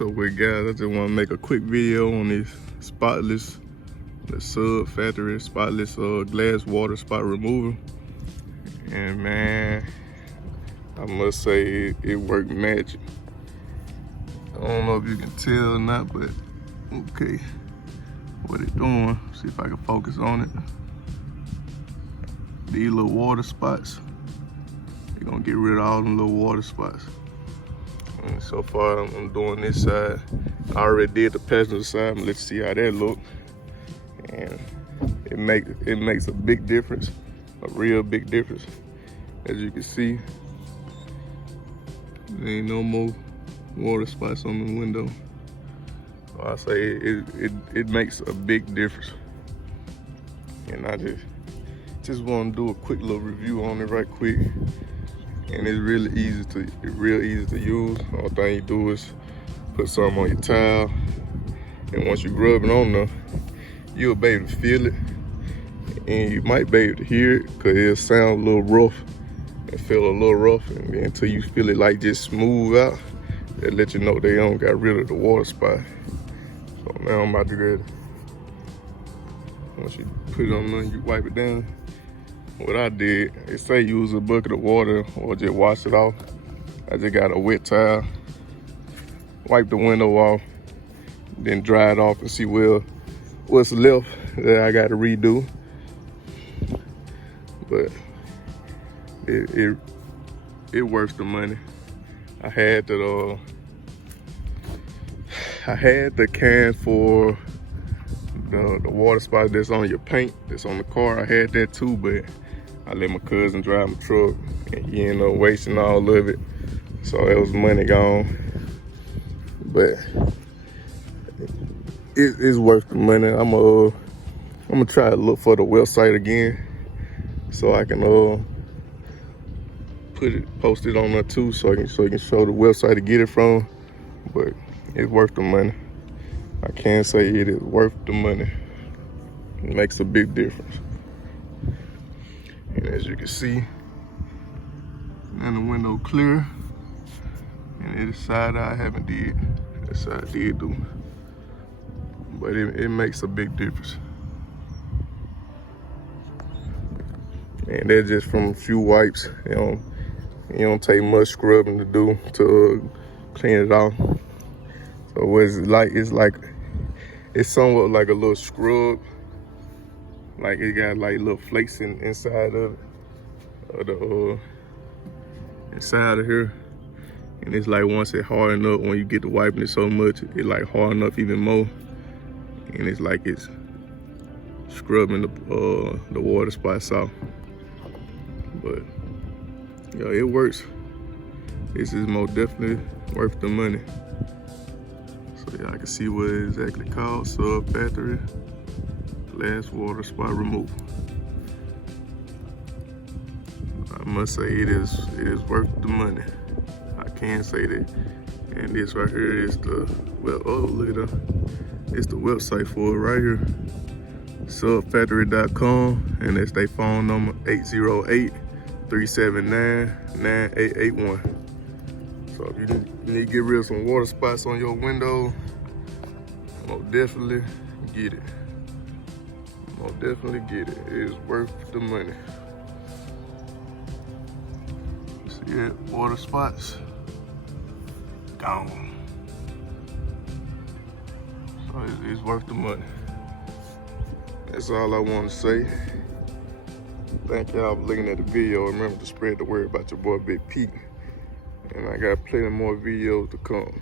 What's up with guys? I just want to make a quick video on this spotless, the sub factory spotless glass water spot remover. And man, I must say it worked magic. I don't know if you can tell or not, but okay, what it doing? See if I can focus on it. These little water spots, they're gonna get rid of all them little water spots. And so far I'm doing this side. I already did the passenger side. Let's see how that look. And it makes a big difference, a real big difference. As you can see, there ain't no more water spots on the window. So I say it makes a big difference. And I just want to do a quick little review on it right quick. And it's real easy to use. All thing you do is put some on your towel, and once you rub it on there, you'll be able to feel it, and you might be able to hear it because it'll sound a little rough and feel a little rough, and then until you feel it like just smooth out, that let you know they don't got rid of the water spot. So now I'm about to get it. Once you put it on there, you wipe it down. What I did, they say use a bucket of water or just wash it off. I just got a wet towel, wipe the window off, then dry it off and see what's left that I got to redo. But it worth the money. I had the can for the water spot that's on your paint, that's on the car. I had that too, but I let my cousin drive my truck, and he ended up wasting all of it. So it was money gone. But it's worth the money. I'm gonna try to look for the website again, so I can post it on there too, so you can show the website to get it from. But it's worth the money. I can say it is worth the money. It makes a big difference. And as you can see, and the window clear. And this side I haven't did. That side I did do. But it makes a big difference. And that's just from a few wipes. You don't take much scrubbing to do to clean it off. So it's somewhat like a little scrub. Like it got like little flakes inside of it, inside of here. And it's like once it harden up, when you get to wiping it so much, it like harden up even more. And it's like it's scrubbing the water spots off. But yeah, it works. This is most definitely worth the money. So yeah, I can see what it exactly called, sub factory glass water spot removal. I must say it is worth the money. I can say that. And this right here is the it's the website for it right here. Subfactory.com, and that's their phone number 808-379-9881. So if you need to get rid of some water spots on your window, most definitely get it. Most definitely get it. It is worth the money. See it, water spots gone. So it's worth the money. That's all I want to say. Thank y'all for looking at the video. Remember to spread the word about your boy Big Pete. And I got plenty more videos to come.